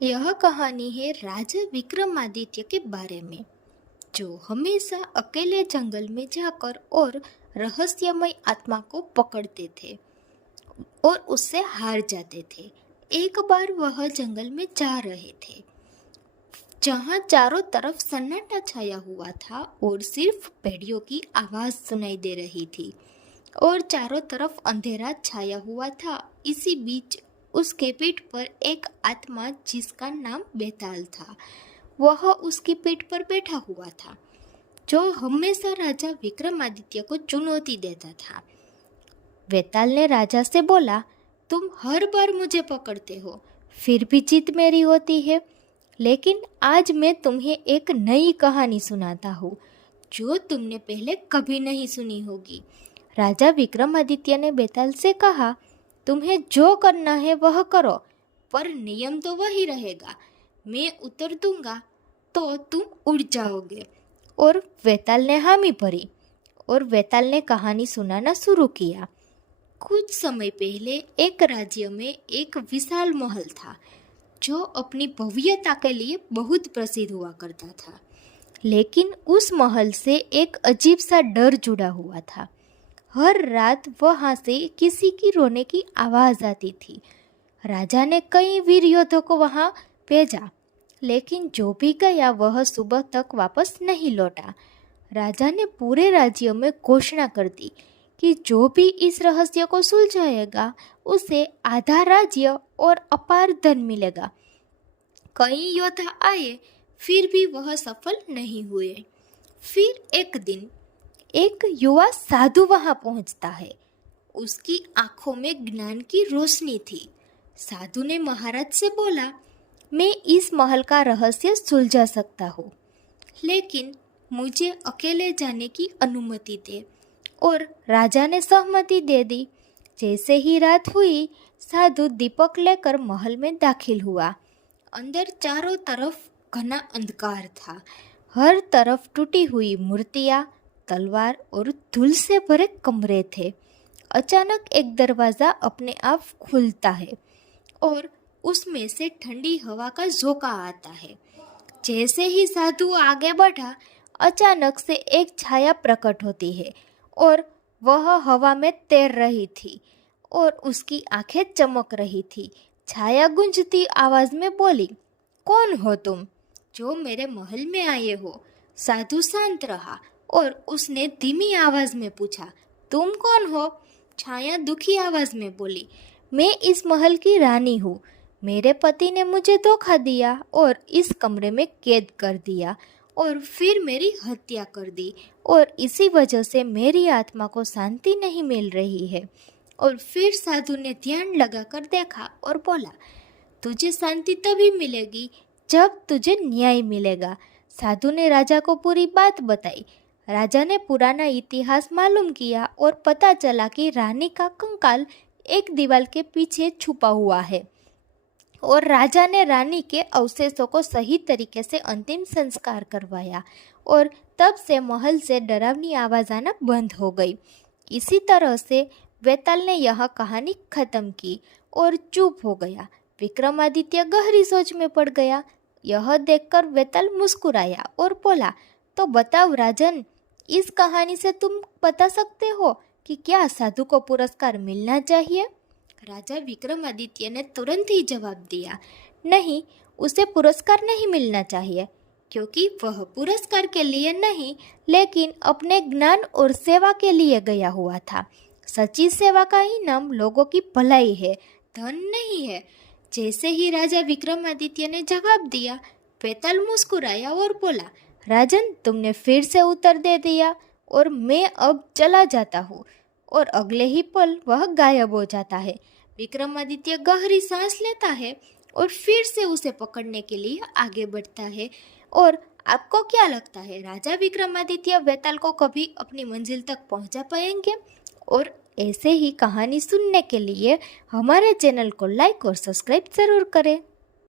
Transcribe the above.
यह कहानी है राजा विक्रमादित्य के बारे में, जो हमेशा अकेले जंगल में जाकर और रहस्यमय आत्मा को पकड़ते थे और उससे हार जाते थे। एक बार वह जंगल में जा रहे थे, जहाँ चारों तरफ सन्नाटा छाया हुआ था और सिर्फ भेड़ियों की आवाज़ सुनाई दे रही थी और चारों तरफ अंधेरा छाया हुआ था। इसी बीच उसके पीठ पर एक आत्मा जिसका नाम बेताल था, वह उसकी पीठ पर बैठा हुआ था, जो हमेशा राजा विक्रमादित्य को चुनौती देता था। बेताल ने राजा से बोला, तुम हर बार मुझे पकड़ते हो, फिर भी जीत मेरी होती है, लेकिन आज मैं तुम्हें एक नई कहानी सुनाता हूँ जो तुमने पहले कभी नहीं सुनी होगी। राजा विक्रमादित्य ने बेताल से कहा, तुम्हें जो करना है वह करो, पर नियम तो वही रहेगा। मैं उतर दूंगा तो तुम उड़ जाओगे। और बेताल ने हामी भरी और बेताल ने कहानी सुनाना शुरू किया। कुछ समय पहले एक राज्य में एक विशाल महल था, जो अपनी भव्यता के लिए बहुत प्रसिद्ध हुआ करता था। लेकिन उस महल से एक अजीब सा डर जुड़ा हुआ था। हर रात वहाँ से किसी की रोने की आवाज़ आती थी। राजा ने कई वीर योद्धों को वहाँ भेजा, लेकिन जो भी गया वह सुबह तक वापस नहीं लौटा। राजा ने पूरे राज्य में घोषणा कर दी कि जो भी इस रहस्य को सुलझाएगा उसे आधा राज्य और अपार धन मिलेगा। कई योद्धा आए, फिर भी वह सफल नहीं हुए। फिर एक दिन एक युवा साधु वहां पहुंचता है। उसकी आंखों में ज्ञान की रोशनी थी। साधु ने महाराज से बोला, मैं इस महल का रहस्य सुलझा सकता हूँ, लेकिन मुझे अकेले जाने की अनुमति दे। और राजा ने सहमति दे दी। जैसे ही रात हुई, साधु दीपक लेकर महल में दाखिल हुआ। अंदर चारों तरफ घना अंधकार था। हर तरफ टूटी हुई मूर्तियाँ, तलवार और धूल से भरे कमरे थे। अचानक एक दरवाज़ा अपने आप खुलता है और उसमें से ठंडी हवा का झोंका आता है। जैसे ही साधु आगे बढ़ा, अचानक से एक छाया प्रकट होती है और वह हवा में तैर रही थी और उसकी आंखें चमक रही थी। छाया गूंजती आवाज़ में बोली, कौन हो तुम जो मेरे महल में आए हो? साधु शांत रहा और उसने धीमी आवाज़ में पूछा, तुम कौन हो? छाया दुखी आवाज़ में बोली, मैं इस महल की रानी हूँ। मेरे पति ने मुझे धोखा दिया और इस कमरे में कैद कर दिया और फिर मेरी हत्या कर दी, और इसी वजह से मेरी आत्मा को शांति नहीं मिल रही है। और फिर साधु ने ध्यान लगाकर देखा और बोला, तुझे शांति तभी मिलेगी जब तुझे न्याय मिलेगा। साधु ने राजा को पूरी बात बताई। राजा ने पुराना इतिहास मालूम किया और पता चला कि रानी का कंकाल एक दीवार के पीछे छुपा हुआ है, और राजा ने रानी के अवशेषों को सही तरीके से अंतिम संस्कार करवाया, और तब से महल से डरावनी आवाज़ आना बंद हो गई। इसी तरह से बेताल ने यह कहानी खत्म की और चुप हो गया। विक्रमादित्य गहरी सोच में पड़ गया। यह देखकर बेताल मुस्कुराया और बोला, तो बताओ राजन, इस कहानी से तुम बता सकते हो कि क्या साधु को पुरस्कार मिलना चाहिए? राजा विक्रमादित्य ने तुरंत ही जवाब दिया, नहीं, उसे पुरस्कार नहीं मिलना चाहिए, क्योंकि वह पुरस्कार के लिए नहीं, लेकिन अपने ज्ञान और सेवा के लिए गया हुआ था। सच्ची सेवा का इनाम लोगों की भलाई है, धन नहीं है। जैसे ही राजा विक्रमादित्य ने जवाब दिया, बेताल मुस्कुराया और बोला, राजन, तुमने फिर से उत्तर दे दिया और मैं अब चला जाता हूँ। और अगले ही पल वह गायब हो जाता है। विक्रमादित्य गहरी सांस लेता है और फिर से उसे पकड़ने के लिए आगे बढ़ता है। और आपको क्या लगता है, राजा विक्रमादित्य बेताल को कभी अपनी मंजिल तक पहुंचा पाएंगे? और ऐसे ही कहानी सुनने के लिए हमारे चैनल को लाइक और सब्सक्राइब ज़रूर करें।